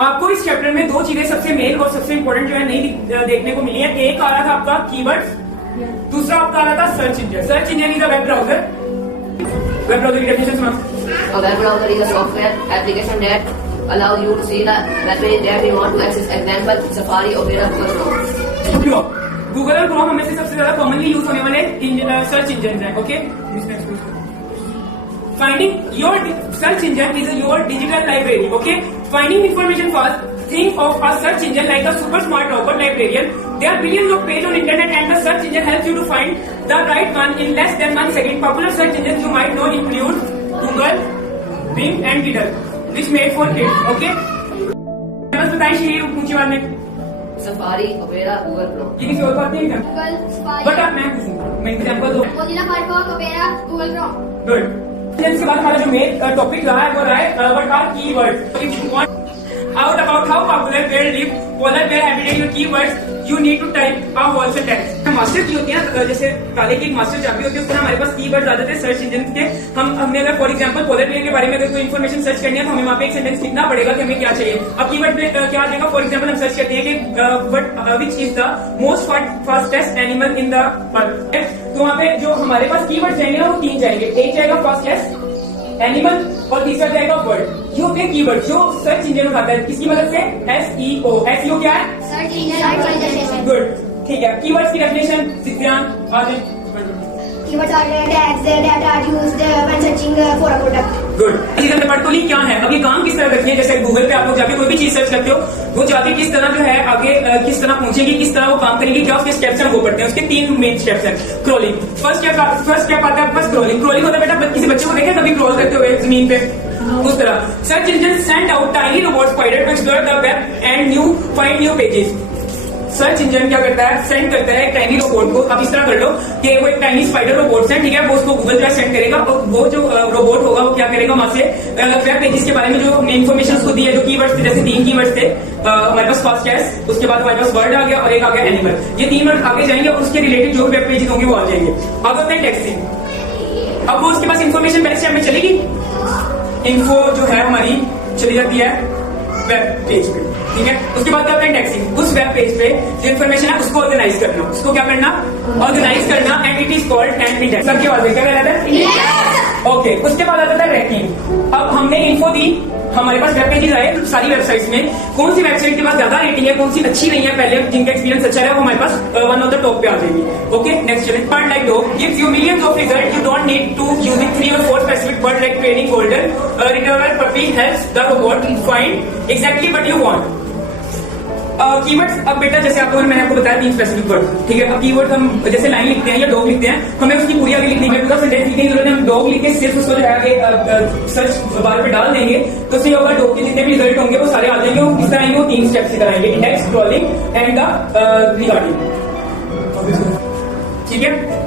आपको इस चैप्टर में दो चीजें सबसे मेन और सबसे इम्पोर्टेंट जो है नहीं देखने को मिली है। एक आ रहा था आपका कीवर्ड्स, दूसरा आपका आ रहा था search engine. Search engine is a web browser. Web browser की डेफिनेशन सुना। A web browser is a software application that allows you to see the web page that you want to access. Example: Safari, Opera, Google Chrome. Google और Chrome हमें से सबसे ज्यादा commonly use होने वाले search engine है। Okay, finding your search engine is your digital library. Okay, finding information fast. Think of a search engine like a super smart robot librarian. There are billions of pages on internet and the search engine helps you to find the right one in less than 1 second. Popular search engines you might know include Google, Bing and Tidal, which made for kids. Okay? बस बताइए श्री ऊंची आवाज में। Safari, Opera, Google Chrome. ये किसी और बात नहीं करना। Google, Safari. बट आप मैं पूछूंगा, मैं एग्जांपल दूं। Mozilla Firefox, Opera, Google Chrome. Good. इसके बाद हमारा जो मेन टॉपिक रहा है वो रहा है what are keywords. If you want out about how popular bear live, polar bear habitat, your keywords, you need to type a whole sentence. Master की होती है, जैसे काले की एक मास्टर चाबी होती है, उस तरह हमारे पास कीवर्ड्स आ जाते हैं सर्च इंजन के। हमने अगर फॉर एग्जांपल पोलर बेयर के बारे में अगर कोई इन्फॉर्मेशन सर्च करनी है तो हमें वहाँ पे एक सेंटेंस लिखना पड़ेगा कि हमें क्या चाहिए। अब कीवर्ड में क्या आ जाएगा? फॉर एग्जांपल हम सर्च करते हैं कि which is the most fastest animal in the world, तो वहाँ पे जो हमारे पास कीवर्ड जाएंगे ना वो 3 जाएंगे। एक जाएगा फास्टेस्ट एनिमल और तीसरा जाएगा वर्ड। ये होते हैं कीवर्ड जो सर्च इंजन उठाता है किसकी मदद से? SEO। SEO क्या है? Search engine. गुड, ठीक है। कीवर्ड्स की डेफिनेशन सिद्धांत आगे। Keywords are tags that are used when searching for a product. Good. Digital reportedly क्या है? अब ये काम किस तरह करती है? जैसे गूगल पे आप लोग जाके कोई भी चीज सर्च करते हो, वो जाके किस तरह जो है आगे किस तरह पहुंचेगी, किस तरह वो काम करेगी, क्या उसके स्टेप्स हैं वो पढ़ते हैं। उसके 3 मेन स्टेप्स हैं। क्रॉलिंग, फर्स्ट स्टेप आता है बस क्रॉलिंग। क्रॉलिंग होता है बेटा किसी बच्चे को देखे कभी क्रॉल करते हुए जमीन पे, उस तरह। Search engine send out tiny robot spider to explore the web and find new pages. Search engine क्या करता है? सेंड करता है एक टाइनी रोबोट को। आप इस तरह कर लो कि वो एक टाइनी स्पाइडर रोबोट है, ठीक है, वो उसको गूगल पे सेंड करेगा और वो जो रोबोट होगा वो क्या करेगा, वहां से वेब पेजेस के बारे में जो हमने इन्फॉर्मेशन उसको दी है, जो कीवर्ड्स थे, जैसे 3 कीवर्ड्स थे हमारे पास फास्टेस्ट, उसके बाद हमारे पास वर्ड आ गया और एक आ गया एनिमल। ये 3 वर्ड आगे जाएंगे और उसके रिलेटेड जो वेब पेजेस होंगे वो आ जाएंगे। अब होता है टेक्स्टिंग। अब वो उसके पास इन्फॉर्मेशन पहले स्टेप में चलेगी, इन्फो जो है हमारी चली जाती है वेब पेज पे, ठीक है। उसके बाद क्या होता है इंडेक्सिंग। उस वेब पेज पे जो इन्फॉर्मेशन है उसको ऑर्गेनाइज करना, उसको क्या करना? ऑर्गेनाइज करना, and it is called an index. सबके बाद क्या कहलाता है? ओके। उसके बाद आता है रैंकिंग। अब हमने इन्फो दी, हमारे पास वेब पेजेस आए, सारी वेबसाइट्स में कौन सी वेबसाइट के पास ज्यादा रेटिंग है, कौन सी अच्छी नहीं है, पहले जिनका एक्सपीरियंस अच्छा है वो हमारे पास वन ऑफ द टॉप पे आ जाएगी। Okay, next challenge. Word like dog gives you millions of result, you don't need to using 3 or 4 specific word like training golden retriever puppy helps the robot find exactly what you want. Keywords, अब बेटा जैसे आप लोगों ने मैंने आपको बताया 3 specific word, ठीक है। अब कीवर्ड हम जैसे लाइन लिखते हैं या डॉग लिखते हैं, हमें उसकी पूरी आगे लिखनी है, पूरा सेंटेंस लिखने की जरूरत है। हम डॉग लिख के सिर्फ उसको जो है सर्च बार पे डाल देंगे तो उससे होगा डॉग के जितने भी रिजल्ट होंगे वो सारे आ जाएंगे। वो किस तरह आएंगे? वो 3 स्टेप्स की तरह आएंगे, index, crawling and the regarding, ठीक है।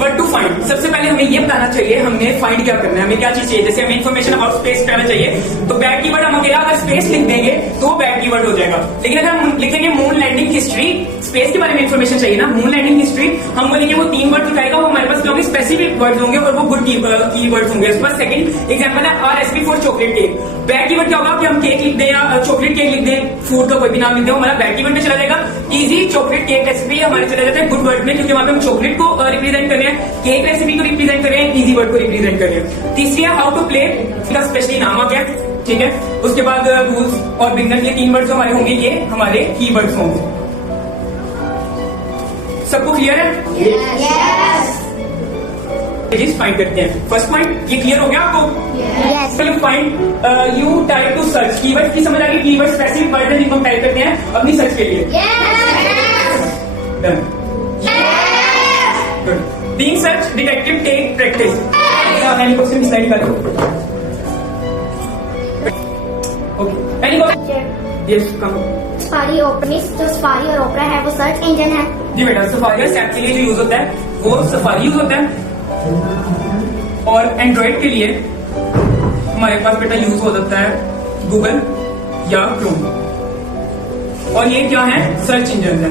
बट टू फाइंड, सबसे पहले हमें ये बताना चाहिए हमें फाइंड क्या करना है, हमें क्या चीज चाहिए। जैसे हमें इन्फॉर्मेशन अबाउट स्पेस करना चाहिए तो बैड कीवर्ड हम अकेला अगर स्पेस लिख देंगे तो वो बैड कीवर्ड हो जाएगा। लेकिन अगर हम लिखेंगे मून लैंडिंग हिस्ट्री, स्पेस के बारे में इन्फॉर्मेशन चाहिए ना, मून लैंडिंग हिस्ट्री, हम बोलेंगे वो 3 वर्ड दिखाएगा, वो हमारे पास होंगे स्पेसिफिक वर्ड्स होंगे और वो गुड कीवर्ड्स होंगे। उसके बाद सेकंड एग्जांपल है RSP for chocolate cake. Bad keyword क्या होगा कि हम केक लिख दें या चॉकलेट केक लिख दें, फूड का कोई भी नाम लिख दें, हमारा बैड कीवर्ड में चला जाएगा। इजी चॉकलेट केक रेसिपी हमारे चला जाता है गुड वर्ड में, क्योंकि वहां पे हम चॉकलेट को रिप्रेजेंट कर रहे हैं, केक रेसिपी को रिप्रेजेंट कर रहे हैं, इजी वर्ड को रिप्रेजेंट कर रहे हैं। तीसरी है हाउ टू प्ले, इसका स्पेशली नाम आ गया, ठीक है। उसके बाद रूल्स और बिगनर, ये 3 वर्ड जो हमारे होंगे ये हमारे कीवर्ड्स होंगे। सबको क्लियर है? Yes. पेजेस फाइंड करते हैं। फर्स्ट पॉइंट ये क्लियर हो गया आपको? Yes. You find you type two search, keyword की समझ आ गई। कीवर्ड स्पेसिफिक वर्ड है जिनको हम टाइप करते हैं अपनी सर्च के लिए। Yes. Done. Good. Being search detective take practice. Any question slide निकालो। Okay, any question? Yes, come. Safari, Opera, जो Safari और Opera है वो सर्च इंजन है। जी बेटा, सफारी और सैप के लिए जो यूज होता है वो सफारी यूज होता है, और एंड्रॉइड के लिए हमारे पास बेटा यूज हो सकता है गूगल या क्रोम, और ये क्या है? सर्च इंजन है।